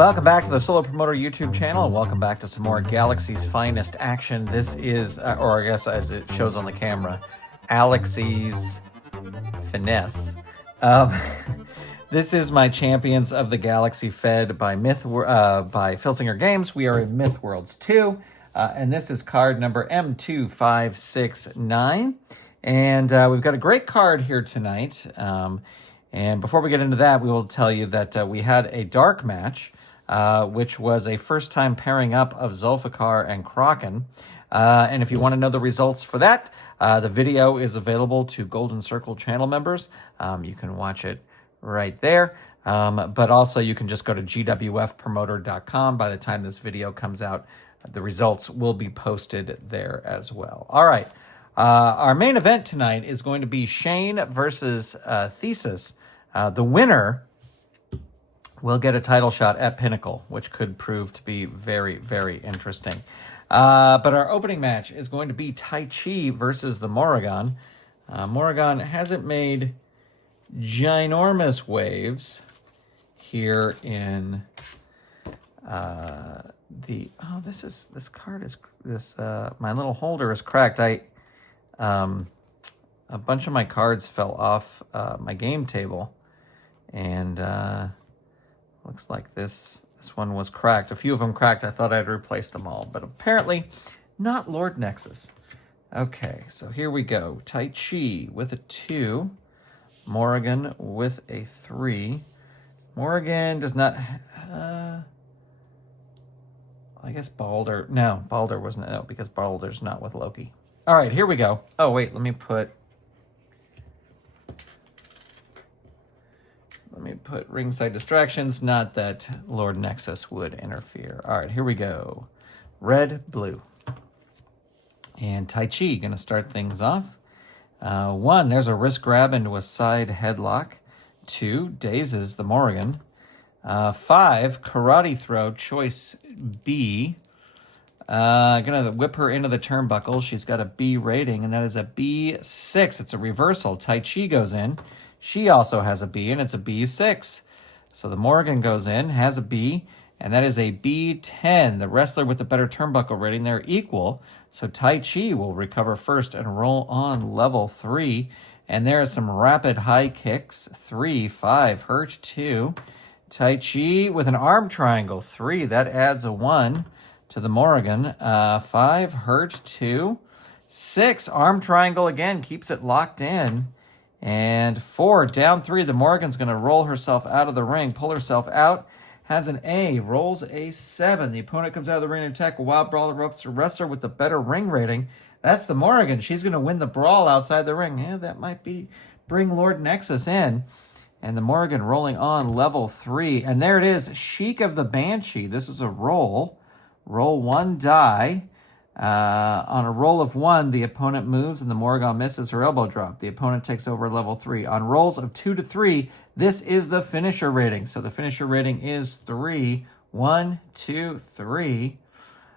Welcome back to the Solo Promoter YouTube channel, and welcome back to some more Galaxy's finest action. This is, or I guess as it shows on the camera, Galaxy's finesse. This is my Champions of the Galaxy fed by by Filsinger Games. We are in Myth Worlds 2, and this is card number M2.569. And we've got a great card here tonight. And before we get into that, we will tell you that we had a dark match, which was a first-time pairing up of Zulfikar and Kraken. And if you want to know the results for that, the video is available to Golden Circle channel members. You can watch it right there. But also you can just go to gwfpromoter.com. By the time this video comes out, the results will be posted there as well. All right. Our main event tonight is going to be Shayne versus Thesus. The winner will get a title shot at Pinnacle, which could prove to be very, very interesting. But our opening match is going to be Taichi versus the Mouragan. Mouragan hasn't made ginormous waves here in this card is my little holder is cracked. A bunch of my cards fell off my game table, and looks like this one was cracked. A few of them cracked. I thought I'd replace them all, but apparently not Lord Nexus. Okay, so here we go. Taichi with a 2. Mouragan with a 3. Mouragan does not... I guess Balder... No, Balder wasn't... No, because Balder's not with Loki. All right, here we go. Oh, wait, let me put ringside distractions. Not that Lord Nexus would interfere. All right, here we go. Red, blue. And Taichi going to start things off. 1, there's a wrist grab into a side headlock. 2, dazes the Mouragan. 5, karate throw, choice B. Gonna whip her into the turnbuckle. She's got a B rating, and that is a B6. It's a reversal. Taichi goes in. She also has a B, and it's a B6. So the Mouragan goes in, has a B, and that is a B10. The wrestler with the better turnbuckle rating, they're equal. So Taichi will recover first and roll on level 3. And there are some rapid high kicks. 3, 5, hurt 2. Taichi with an arm triangle. 3, that adds a 1 to the Mouragan. 5, hurt 2. 6, arm triangle again, keeps it locked in. And 4, down 3. The Mouragan's going to roll herself out of the ring, pull herself out. Has an A, rolls a 7. The opponent comes out of the ring and attack. A wild brawler ropes the wrestler with the better ring rating. That's the Mouragan. She's going to win the brawl outside the ring. Yeah, that might bring Lord Nexus in. And the Mouragan rolling on level 3. And there it is, Sheik of the Banshee. This is a roll. Roll 1 die. On a roll of 1, the opponent moves and the Mouragan misses her elbow drop. The opponent takes over level 3. On rolls of 2 to 3, this is the finisher rating. So the finisher rating is 3. 1, 2, 3.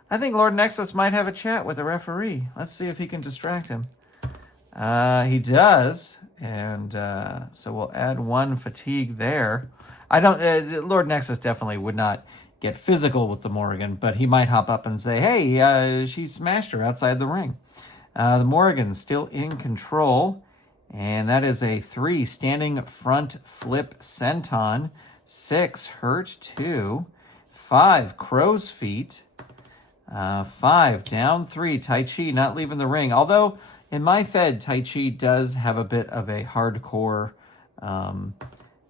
I think Lord Nexus might have a chat with the referee. Let's see if he can distract him. He does, and so we'll add 1 fatigue there. I don't. Lord Nexus definitely would not get physical with the Mouragan, but he might hop up and say, hey, she smashed her outside the ring. The Mouragan's still in control, and that is a 3, standing front flip senton. 6, hurt 2. 5, crow's feet. 5, down 3, Taichi not leaving the ring. Although, in my fed, Taichi does have a bit of a hardcore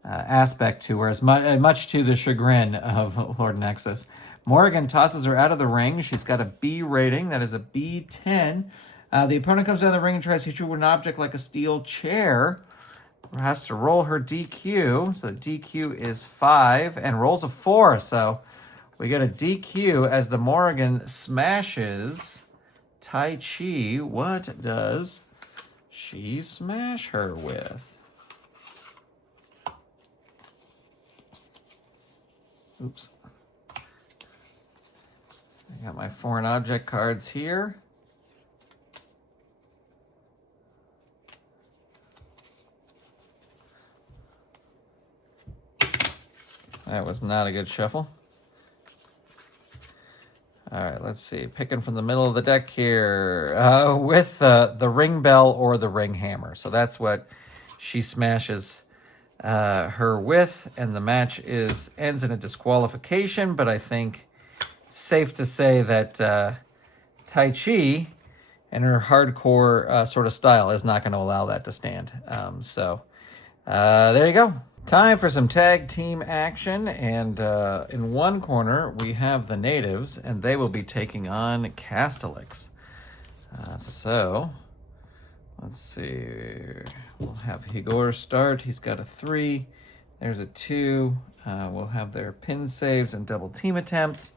aspect to her, as much to the chagrin of Lord Nexus. Mouragan tosses her out of the ring. She's got a B rating. That is a B10. The opponent comes out of the ring and tries to hit you with an object like a steel chair. Has to roll her DQ. So the DQ is 5 and rolls a 4. So we get a DQ as the Mouragan smashes Taichi. What does she smash her with? Oops. I got my foreign object cards here. That was not a good shuffle. All right, let's see. Picking from the middle of the deck here with the ring bell or the ring hammer. So that's what she smashes her with, and the match ends in a disqualification. But I think safe to say that Taichi and her hardcore sort of style is not going to allow that to stand. So there you go. Time for some tag team action, and in one corner we have the natives, and they will be taking on Castilex. So let's see. We'll have Igor start. He's got a 3. There's a 2. We'll have their pin saves and double team attempts,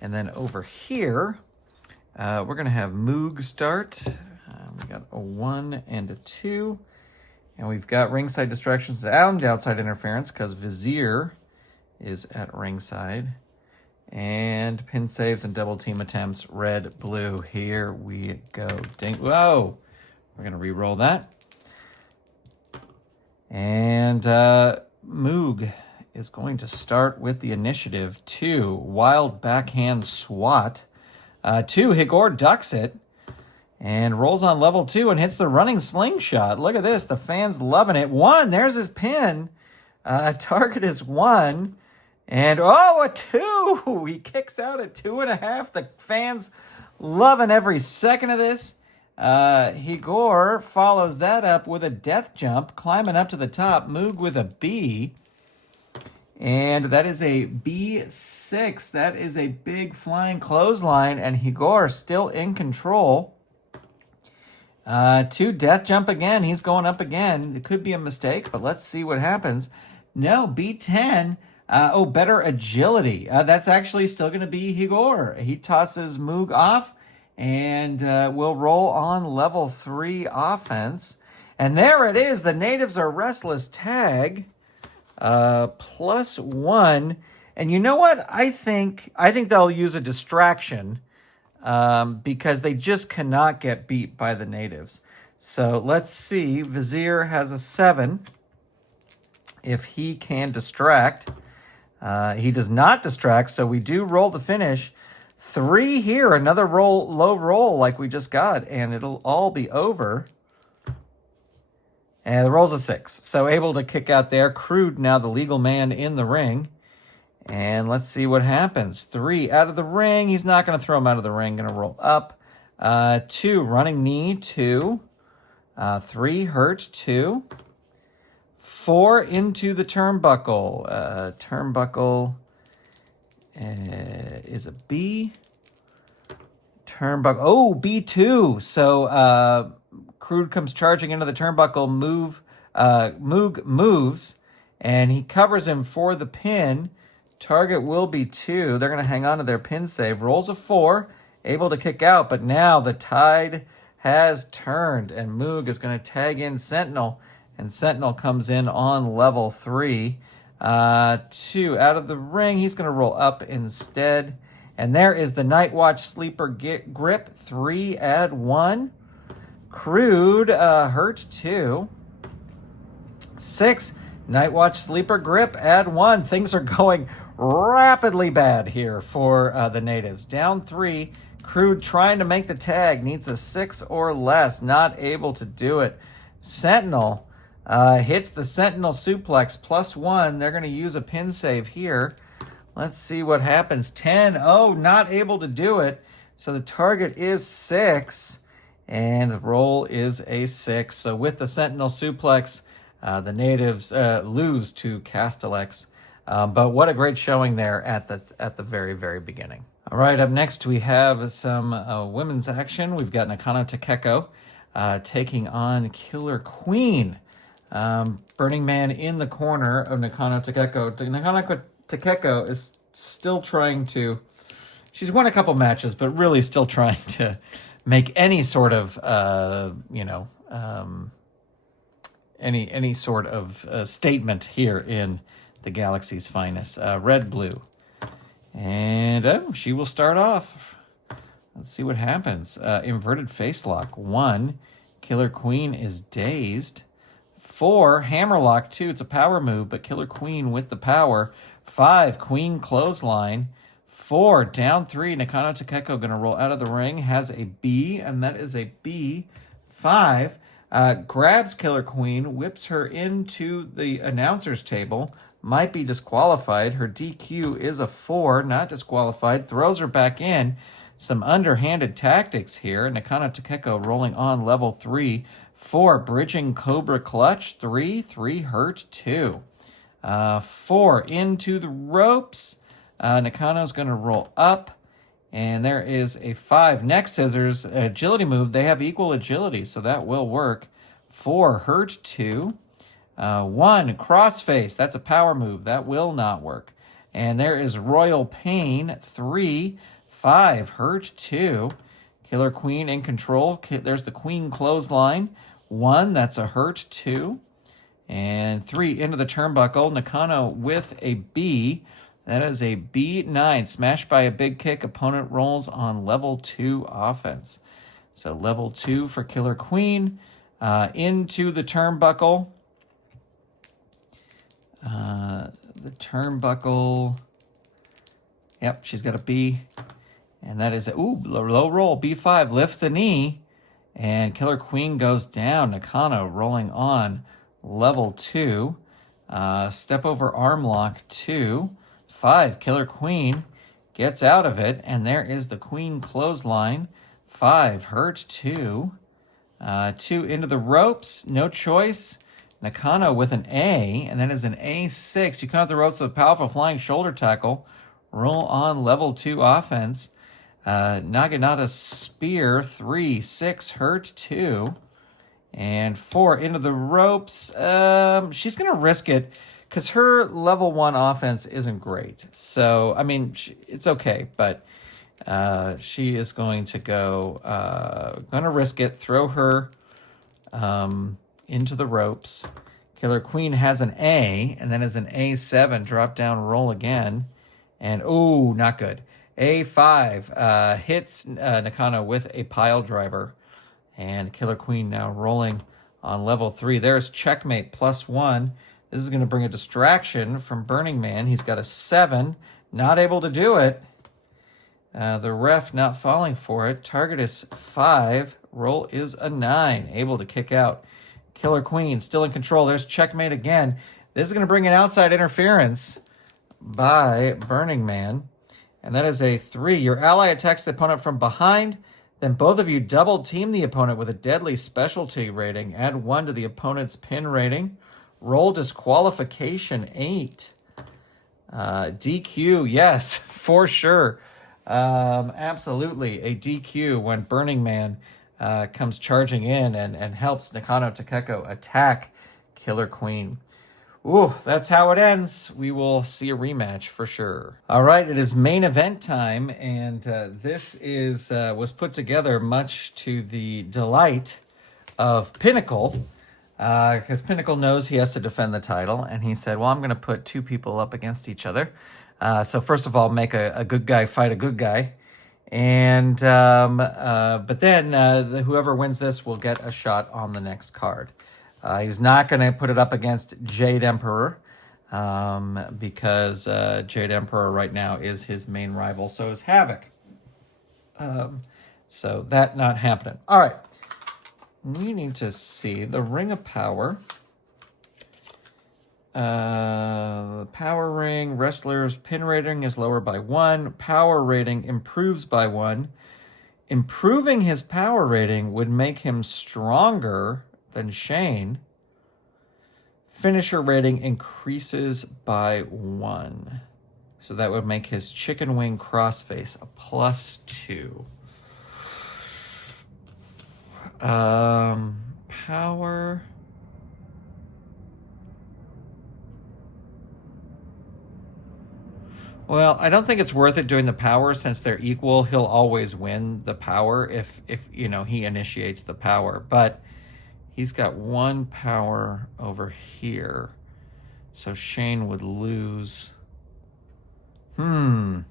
and then over here we're going to have Moog start. We got a 1 and a 2. And we've got ringside distractions and outside interference because Vizier is at ringside. And pin saves and double team attempts, red, blue. Here we go. Ding. Whoa! We're going to re-roll that. And Moog is going to start with the initiative. 2, wild backhand swat. 2, Igor ducks it. And rolls on level 2 and hits the running slingshot. Look at this. The fans loving it. 1. There's his pin. Target is 1. And, a 2. He kicks out at 2.5. The fans loving every second of this. Igor follows that up with a death jump, climbing up to the top. Moog with a B. And that is a B6. That is a big flying clothesline. And Igor still in control. 2, death jump again. He's going up again. It could be a mistake, but let's see what happens. No, B10. Better agility. That's actually still going to be Igor. He tosses Moog off and will roll on level 3 offense. And there it is. The natives are restless tag. +1. And you know what? I think they'll use a distraction. Because they just cannot get beat by the natives. So let's see. Vizier has a 7. If he can distract. He does not distract, so we do roll the finish. 3 here, another low roll like we just got, and it'll all be over. And the roll's a 6. So able to kick out there. Crude now the legal man in the ring. And let's see what happens. 3 out of the ring. He's not going to throw him out of the ring. Going to roll up. 2, running knee, 2. 3, hurt, 2. 4 into the turnbuckle. Turnbuckle is a B. Turnbuckle. B2. So Crude comes charging into the turnbuckle. Moog moves. And he covers him for the pin. Target will be 2. They're going to hang on to their pin save. Rolls a 4. Able to kick out. But now the tide has turned. And Moog is going to tag in Sentinel. And Sentinel comes in on level 3. 2 out of the ring. He's going to roll up instead. And there is the Night Watch Sleeper Grip. 3, add 1. Crude, hurt 2. 6, Night Watch Sleeper Grip, add 1. Things are going rapidly bad here for the natives. Down 3. Crude trying to make the tag. Needs a 6 or less. Not able to do it. Sentinel hits the Sentinel suplex. +1. They're going to use a pin save here. Let's see what happens. 10. Oh, not able to do it. So the target is 6. And the roll is a 6. So with the Sentinel suplex, the natives lose to Castilex. But what a great showing there at the very, very beginning. All right, up next we have some women's action. We've got Nakano Takeko taking on Killer Queen. Burning Man in the corner of Nakano Takeko. Nakano Takeko is still trying to... She's won a couple matches, but really still trying to make any sort of, any sort of statement here in the Galaxy's finest. Red-blue. And she will start off. Let's see what happens. Inverted face lock. 1. Killer Queen is dazed. 4. Hammerlock. 2. It's a power move, but Killer Queen with the power. 5. Queen clothesline. 4, down 3. Nakano Takeko going to roll out of the ring, has a B, and that is a B5. Grabs Killer Queen, whips her into the announcer's table, might be disqualified. Her DQ is a 4, not disqualified. Throws her back in. Some underhanded tactics here. Nakano Takeko rolling on level 3. 4, bridging Cobra Clutch. 3 hurt 2. 4 into the ropes. Nakano's going to roll up. And there is a 5. Neck scissors, agility move. They have equal agility, so that will work. 4 hurt 2. 1 crossface. That's a power move. That will not work. And there is Royal Pain. 3. 5 hurt 2. Killer Queen in control. There's the Queen clothesline. 1. That's a hurt 2. And 3 into the turnbuckle. Nakano with a B. That is a B9. Smashed by a big kick. Opponent rolls on level 2 offense. So level 2 for Killer Queen. Into the turnbuckle. The turnbuckle. Yep, she's got a B. And that is a low roll. B5. Lift the knee. And Killer Queen goes down. Nakano rolling on level 2. Step over arm lock 2. 5. Killer Queen gets out of it. And there is the Queen clothesline. 5 hurt 2. 2 into the ropes. No choice. Nakano with an A, and that is an A6. You come out the ropes with a powerful flying shoulder tackle. Roll on level 2 offense. Naginata spear. 3, 6 hurt 2. And 4 into the ropes. She's going to risk it because her level 1 offense isn't great. So, I mean, it's okay, but she is going to going to risk it, throw her into the ropes. Killer Queen has an A, and then is an A7. Drop down, roll again. And, ooh, not good. A5 hits Nakano with a pile driver. And Killer Queen now rolling on level 3. There's checkmate +1. This is going to bring a distraction from Burning Man. He's got a 7. Not able to do it. The ref not falling for it. Target is 5. Roll is a 9. Able to kick out. Killer Queen still in control. There's checkmate again. This is going to bring an outside interference by Burning Man. And that is a 3. Your ally attacks the opponent from behind. Then both of you double team the opponent with a deadly specialty rating. Add 1 to the opponent's pin rating. Roll disqualification 8. DQ, yes, for sure. Absolutely a DQ when Burning Man comes charging in and helps Nakano Takeko attack Killer Queen. Ooh, that's how it ends. We will see a rematch for sure. All right, it is main event time, and this was put together much to the delight of Pinnacle, because Pinnacle knows he has to defend the title, and he said, well, I'm going to put 2 people up against each other. So first of all, make a good guy fight a good guy. And but then whoever wins this will get a shot on the next card. He's not going to put it up against Jade Emperor because Jade Emperor right now is his main rival. So is Havoc. So that not happening. All right. We need to see the Ring of Power. Power ring, wrestler's pin rating is lower by 1. Power rating improves by 1. Improving his power rating would make him stronger than Shayne. Finisher rating increases by 1. So that would make his chicken wing crossface a +2. Power. Well, I don't think it's worth it doing the power since they're equal. He'll always win the power if he initiates the power. But he's got 1 power over here. So Shayne would lose. I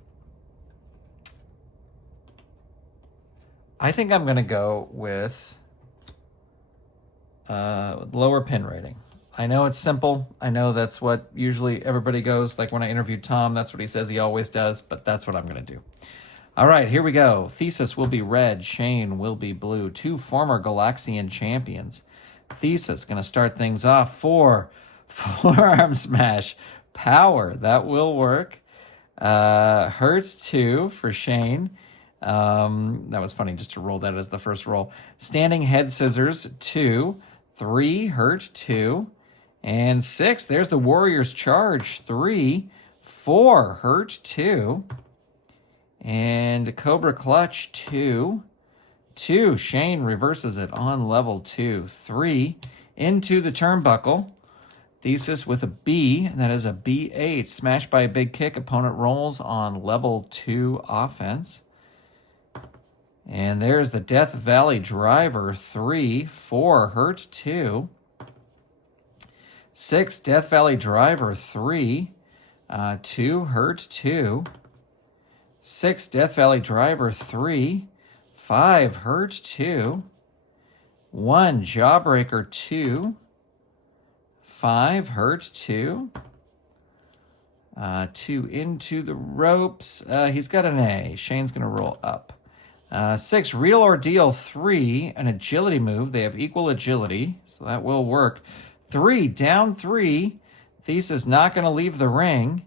think I'm going to go with lower pin rating. I know it's simple. I know that's what usually everybody goes. Like when I interviewed Tom, that's what he says he always does, but that's what I'm going to do. All right, here we go. Thesus will be red. Shayne will be blue. Two former Galaxian champions. Thesus going to start things off for forearm smash. Power, that will work. Hurt 2 for Shayne. That was funny just to roll that as the first roll. Standing head scissors 2. 3, hurt 2. And 6, there's the Warrior's Charge 3. 4, hurt 2. And Cobra Clutch 2. 2, Shayne reverses it on level 2. 3, into the turnbuckle. Thesus with a B, and that is a B8. Smashed by a big kick. Opponent rolls on level 2 offense. And there's the Death Valley Driver 3. 4, hurt 2. 6, Death Valley Driver 3. 2, hurt 2. 6, Death Valley Driver 3. 5, hurt 2. 1, Jawbreaker 2. 5, hurt 2. 2, into the ropes. He's got an A. Shayne's going to roll up. 6, Real Ordeal 3, an agility move. They have equal agility, so that will work. 3, down 3. Thesus not going to leave the ring.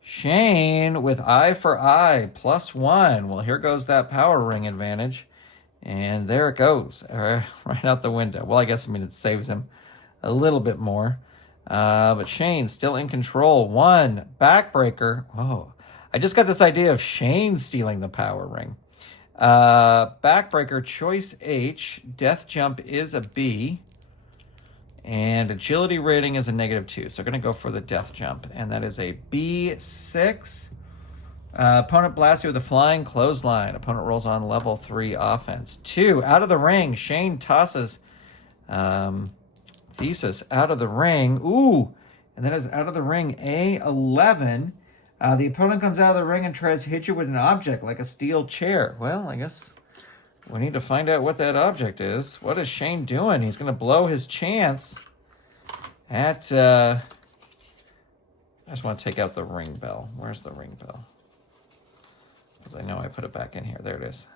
Shayne with eye for eye, +1. Well, here goes that power ring advantage. And there it goes, right out the window. Well, it saves him a little bit more. But Shayne still in control. 1, backbreaker. Whoa. I just got this idea of Shayne stealing the power ring. Backbreaker, choice H. Death jump is a B. And agility rating is a -2. So we're going to go for the death jump. And that is a B6. Opponent blasts you with a flying clothesline. Opponent rolls on level 3 offense. 2, out of the ring. Shayne tosses Thesus out of the ring. Ooh, and that is out of the ring. A11. The opponent comes out of the ring and tries to hit you with an object like a steel chair. Well, I guess we need to find out what that object is. What is Shayne doing? He's going to blow his chance at... I just want to take out the ring bell. Where's the ring bell? Because I know I put it back in here. There it is.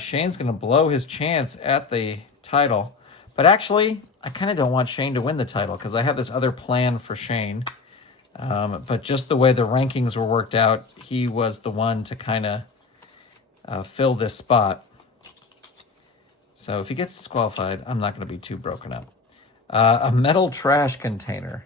Shayne's going to blow his chance at the title. But actually, I kind of don't want Shayne to win the title because I have this other plan for Shayne. But just the way the rankings were worked out, he was the one to kind of fill this spot. So if he gets disqualified, I'm not going to be too broken up. A metal trash container.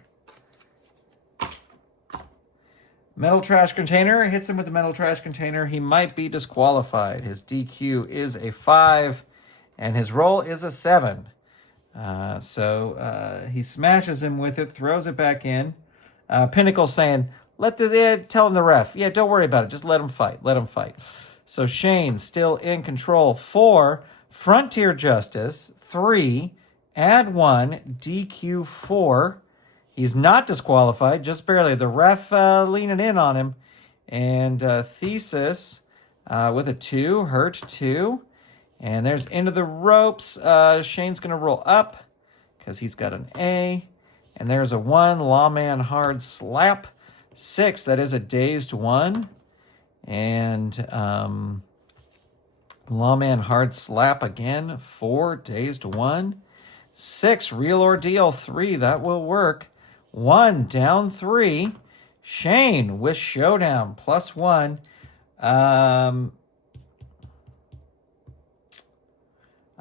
Metal trash container. Hits him with the metal trash container. He might be disqualified. His DQ is a 5, and his roll is a 7. So he smashes him with it, throws it back in. Pinnacle saying, telling the ref, yeah, don't worry about it. Just let him fight. Let him fight. So Shayne still in control. 4, Frontier Justice. 3, add 1, DQ 4. He's not disqualified, just barely. The ref leaning in on him. And Thesus with a 2, hurt 2. And there's into the ropes. Shayne's going to roll up because he's got an A. And there's a 1, Lawman hard slap. 6, that is a dazed 1. And Lawman hard slap again. 4, dazed 1. 6, Real Ordeal 3, that will work. 1, down 3. Shayne with Showdown, +1.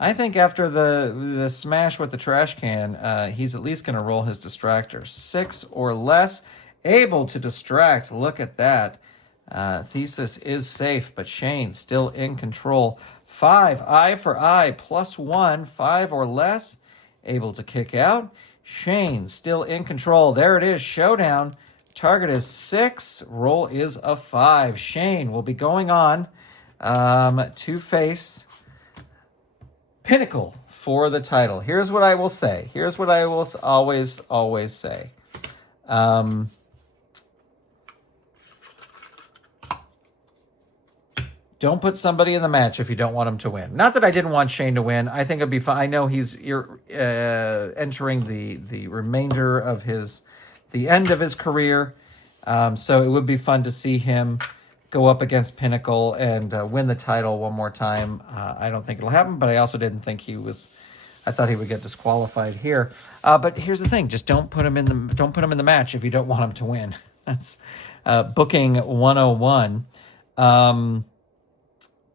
I think after the smash with the trash can, he's at least going to roll his distractor. 6 or less, able to distract. Look at that. Thesus is safe, but Shayne still in control. 5, eye for eye, +1. 5 or less, able to kick out. Shayne still in control. There it is, Showdown. Target is 6. Roll is a 5. Shayne will be going on to face Pinnacle for the title. Here's what I will say. Here's what I will always say. Don't put somebody in the match if you don't want him to win. Not that I didn't want Shayne to win. I think it'd be fun. I know he's entering the remainder of the end of his career. So it would be fun to see him go up against Pinnacle and win the title one more time. I don't think it'll happen, but I also didn't think I thought he would get disqualified here. But here's the thing: just don't put him in the match if you don't want him to win. That's booking 101.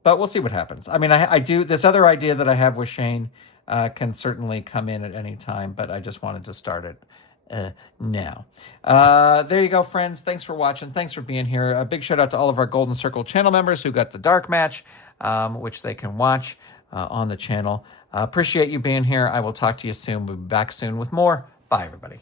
But we'll see what happens. I mean, I do this other idea that I have with Shayne can certainly come in at any time, but I just wanted to start it now. There you go, friends. Thanks for watching. Thanks for being here. A big shout out to all of our Golden Circle channel members who got the dark match, which they can watch on the channel. Appreciate you being here. I will talk to you soon. We'll be back soon with more. Bye, everybody.